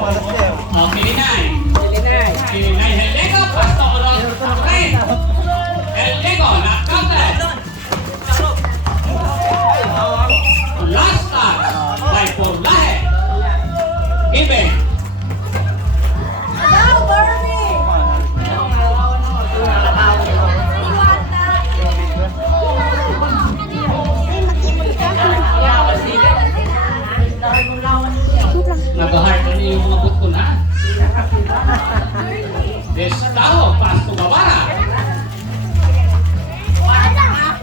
Kilinay. Kilinay Hellego. Pasto Olon. Red. Hellego. Not counted. Last start by Porlahe. Given. Nag-heart na yung mga buto na. Destaro, Pasto Gabara.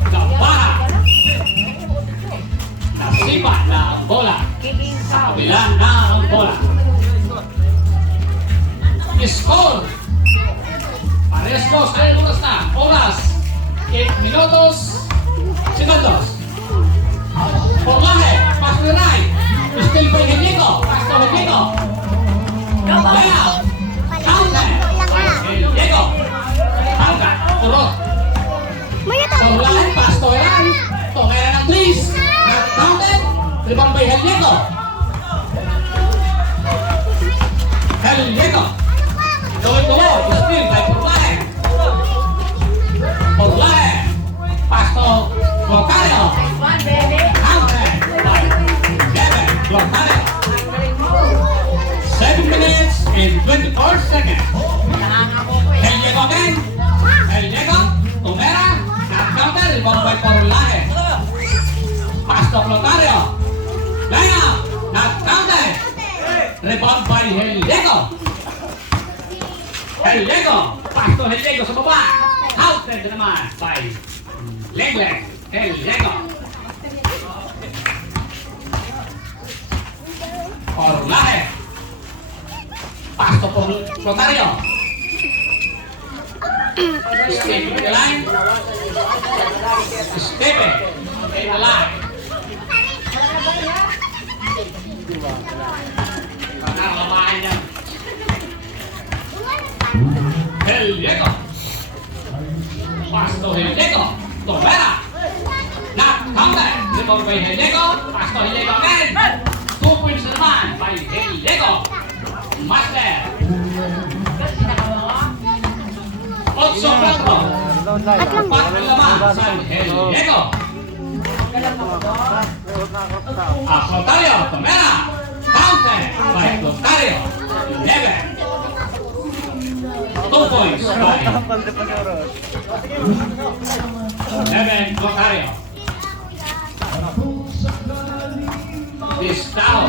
Gabara. Nasipa na ang bola. Sa kabila na ang bola. Score. Parehas po sa oras na. Oras. 8 minutos. Segundos. Porlahe. Pasto Ray. Still by Hellego. Pasto Hellego. Layout. Counter. Hellego. Counter. Urot. Porlahe. Pasto Ray. Tongera ng 3. Counter. Rebound by Hellego. Hellego. Tuloy-tuloy. Still by Porlahe. Porlahe. Pasto Locario. Counter by Kevin Locario. 7 minutes and 24 seconds. Hellego again. Hellego. Tumera. Not counter. Rebound by Porlahe. Pasto Locario. Layout. Not counter. Rebound by Hellego. Hellego. Pasto Hellego sa baba. Counter naman by Legleg. Hellego. Porlahe. Pasto por Locario. Step in the line. Step in the line. Nakakamahan yan. Hellego. Pasto Hellego. Tovera. Not counter. Rebound by Hellego. Pasto Hellego again. 2 points naman by Hellego. Master. 8-4. Patro naman sa Hellego. Locario. Tovera. Counter by Locario. 11. 2 points by 11 Locario. Distao.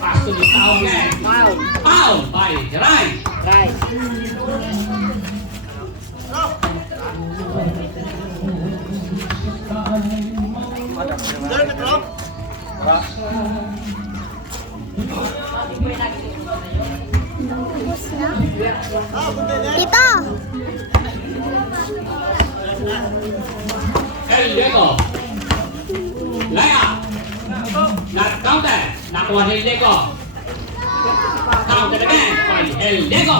Pasto Distao again. Foul by Ray. Tito! Hellego. Layout. Not counter. Nakuha Hellego. Counter again by Hellego.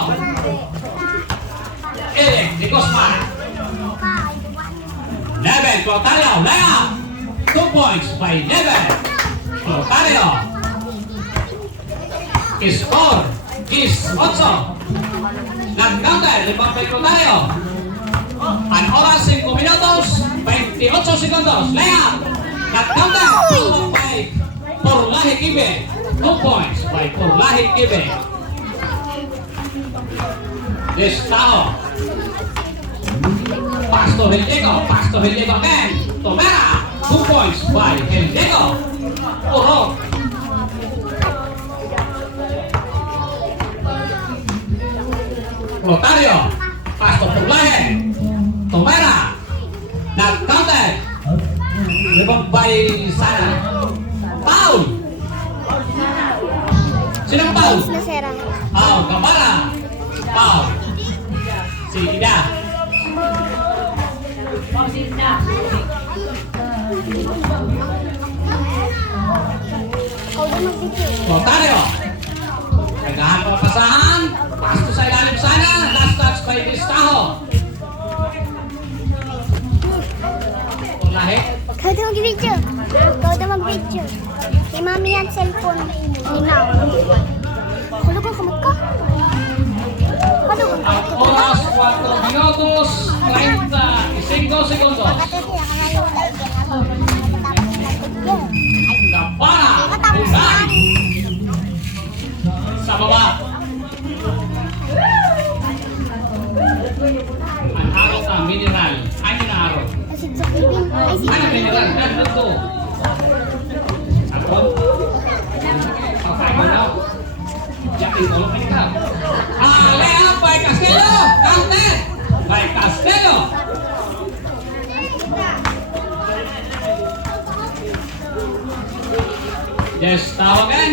Eric de Guzman. 11 Locario. Layout. 2 points by 11 Locario. Score is 8. Nag-counter. Rebound by Locario. An oras 5 minutos 28 segundos. Layout. Nag-counter. Followed by Porlahe Kibe. 2 points by Porlahe Kibe. Destao. Pasto Hellego. Pasto Hellego again. Tovera. 2 points by Hellego. Urot. Locario. Pasto Porlahe. Tovera. Not counted. Rebound by Sana. Foul. Sinong foul? Nasera. Foul. Gabara. Foul. Si Ida. Locario. Nagahan pa pasahan. Pasto sa ilalim sana. Last touch by Distao. Porlahe. Kau dah mag-video. Kay mami yan cellphone. Linaw. Kulog ang kamot ka. Kulog ang Ang kamot ka. oras 4 minutos 35 segundos. Gabana, Bulay. Sa baba. Ang araw na mineral. Ano na araw? Si Jacqueline. Ay, si Ano mineral? Ano to? Ako? Ako na. Jacqueline, tulong ka nito. Lea by Castelo. Counted by Castelo. Yes, tawagan.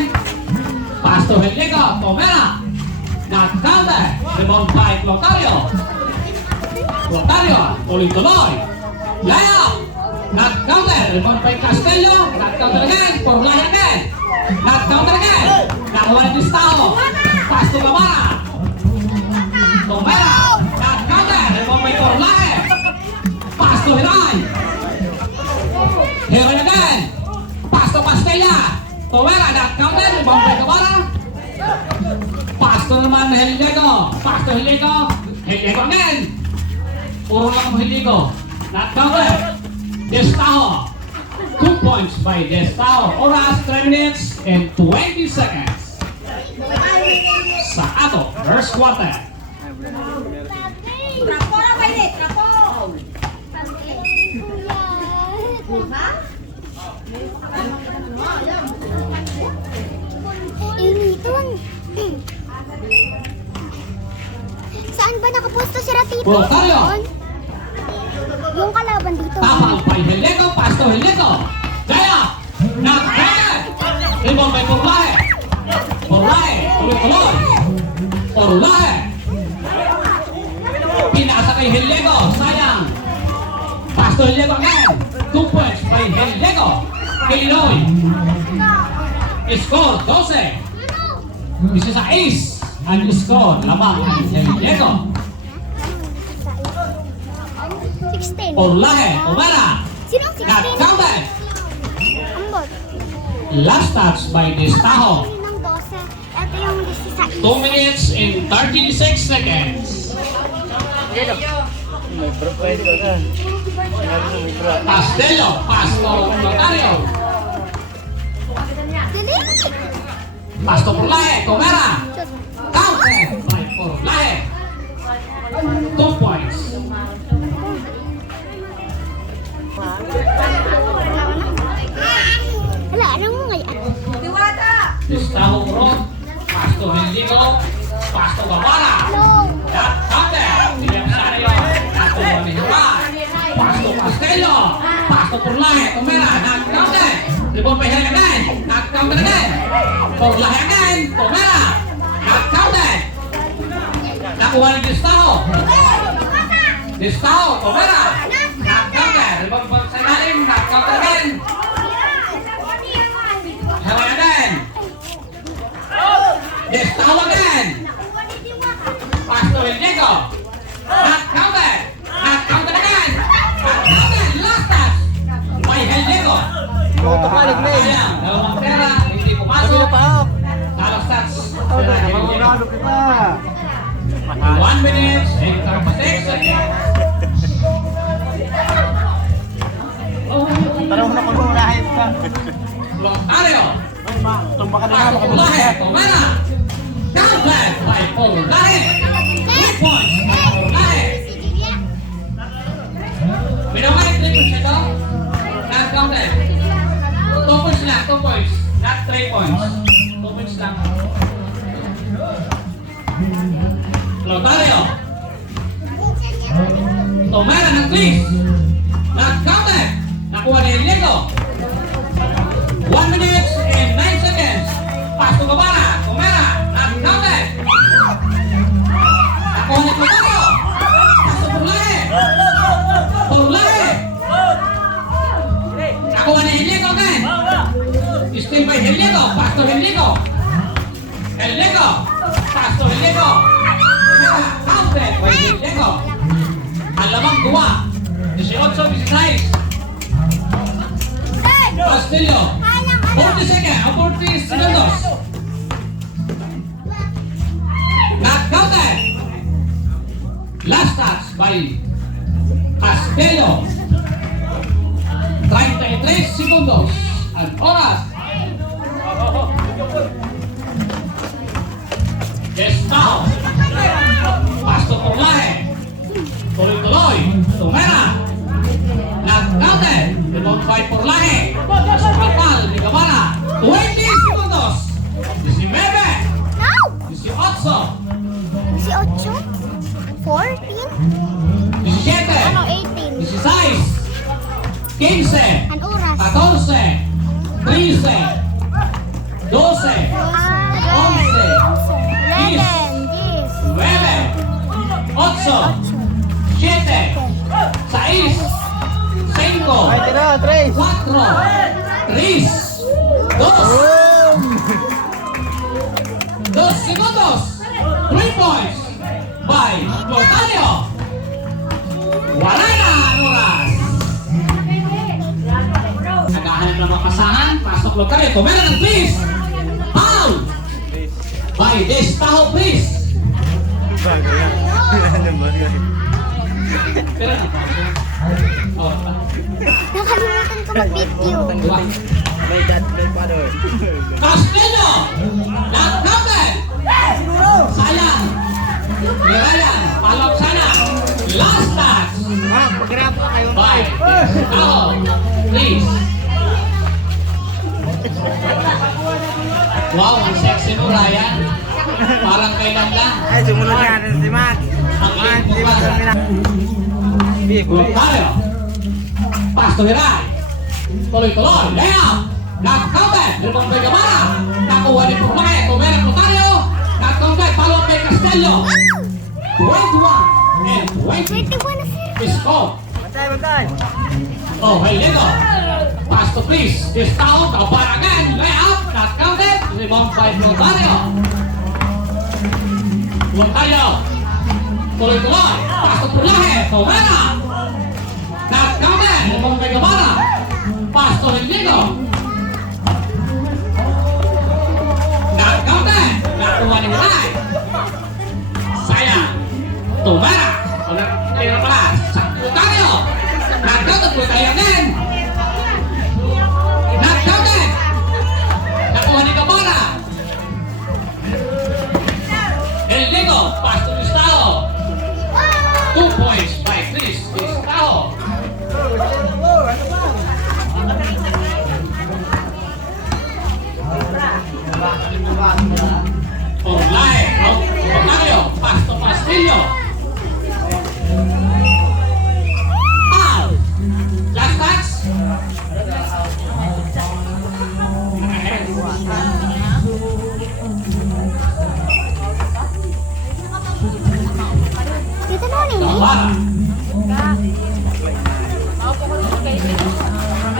Pasto Henrico, Pomera. Not counter. Rebound by Clotario. Clotario, tuloy-tuloy. Lea. Not counter. Rebound by Castello. Not counter again. Porlahe again. Not counter again. Nakuha ng Distaho. Pasto Gamara. Pomera. Not counter. Rebound by Porlahe. Pasto Hiray. Hiray again. Pasto Castella. Pomera. Not counter. Rebound by Gamara. Pasto naman Heliego. Pasto Heliego. Heliego again. Puro lang Heliego. Not counted. Destaho. 2 points by Destaho. Oras 3 minutes and 20 seconds. Sa ato, first quarter. Trapo na ba yun? Trapo! Initon. Saan ba nakaposto si Ratito? Voltario. Yung kalaban dito. Tapang by Heliego. Pasto Heliego. Jaya. Not counted. Rebound by Porlahe. Porlahe. Tuloy-tuloy. Porlahe. Pinasa kay Heliego. Sayang. Pasto Heliego again. 2 points by Heliego. Illinois. Score 12. Isa sa ace. Ang score lamang ang Heliego. 16. Porlahe. Pomera. Sino ang Not 16? counted. Ambot. Last touch by Destaho. Sino ang 12? Ito yung 16. 2 minutes and 36 seconds. Castello, Pasto Notario, Dali! Pasto Porlahe, Comera, counted by Porlahe. 2 points. Wala, anong mo ngayon? Diwata! Destaho Road, Pasto Henrico, Pasto Bavara, Hello! not counted. William Sario, Nato Manihura, Pasto Castello, Pasto Porlahe, Comera, not counted. Rebound by Heligan, not counted again. Porlahe again, Comera, not counted. Nakuha ni Destaho. Destaho, Comera, not counted. Rebound by sa ilalim, not counted again. Heligan again. Destaho again. Pasto Henrico. Not counted. Not counted again. Not counted. Last touch by Henrico. Sayang, dalawang pera, hindi pumasok. Talos touch. Mamurado kita. 1 minute and 36 seconds. Tanong na kung lahit ka. Lotario. Tumba ka na Pasto nga. Porlahe. Comera. Counted by Porlahe. 3 points by Porlahe. Minamay 3 points ito. Not counted. 2 points lang. 2 points. Not 3 points. 2 points lang. Lotario. Tomera ng click. Not counted. Nakuha ni Heliego. 1 minute and 9 seconds. Pasto Gabana. Tomera. Not counted. Nakuha ni Lotario. Pasto Porlahe. Porlahe. Nakuha ni Heliego again. Still by Heliego. Pasto Heliego. Heliego. Pasto Heliego. Counted by Heliego. Alamang 2. 18-16. Castillo. Alang, 40 seconds o 40 segundos. Not counted. Last touch by Castello. 33 segundos. Ang oras. Yes, now. Pasto Porlahe. Tuloy-tuloy. Tumera. Not counted. Limon by Porlahe. Kapal ni Gamara. 20 segundos. 19. No! 18. 18? 14? 17. Ano, 18? 16. 15. Ang oras? 14. 13. 12. 11, 10, 9, 8, 7, 6, 5, Ay, tira, Trace. 4, 3, 2 segundos, 3 points by Lotario. Wala na ang oras. Naghahanap ng mga pasangan, pasok Lotario. Tumera ng please. Foul by Destaho, please. Pero na. Oh, Nakalimutan ko mag-video. May dad, may father. Castello! Not counted! Sayang! Mirayan! Palok sana! Last touch! Pag-grab ko kayo. Bye! Tao! Please! Wow, ang sexy mo, Ryan! Parang kailan lang! Ay, sumunod nga rin si Max. Ang Max, liit mo di ba pa! kami na? Voluntario! Pasto Hiray! Tuloy-tuloy! Layup! Not counted! Limon kay Gamara! Nakuha ni Purmae! Tumera Voluntario! Not counted! Follow kay Castello! 21 and 20 21 na sir. score! Bantay, bantay. Oh, hey, Lego! Pasto please! This town, Kabara again! Layup! Not counted! Limon kay Voluntario! Voluntario! Tuloy-tuloy! Pasto Purlahe! Tumera! Not counted! Limon kay Gamara! Pasto Hendigo! Not counted! Nakuha ni Hiray! Sayang! Tumera! Ulit kaya pala! Sa Pultario! Not counted! Pultario din! Not counted! Nakuha ni Gamara! Hendigo! Pasto Listao! 2 points by Chris Listao! Online, Romario, Pasto Pastillo. Out. Last touch. Dito na rin eh. Gamara.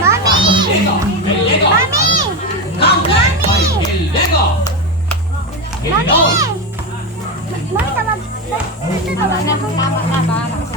Mami! Lego. El Lego. Mami! Counted by El Lego. Mami! Illinois. Mami, tawag. Dito tawag.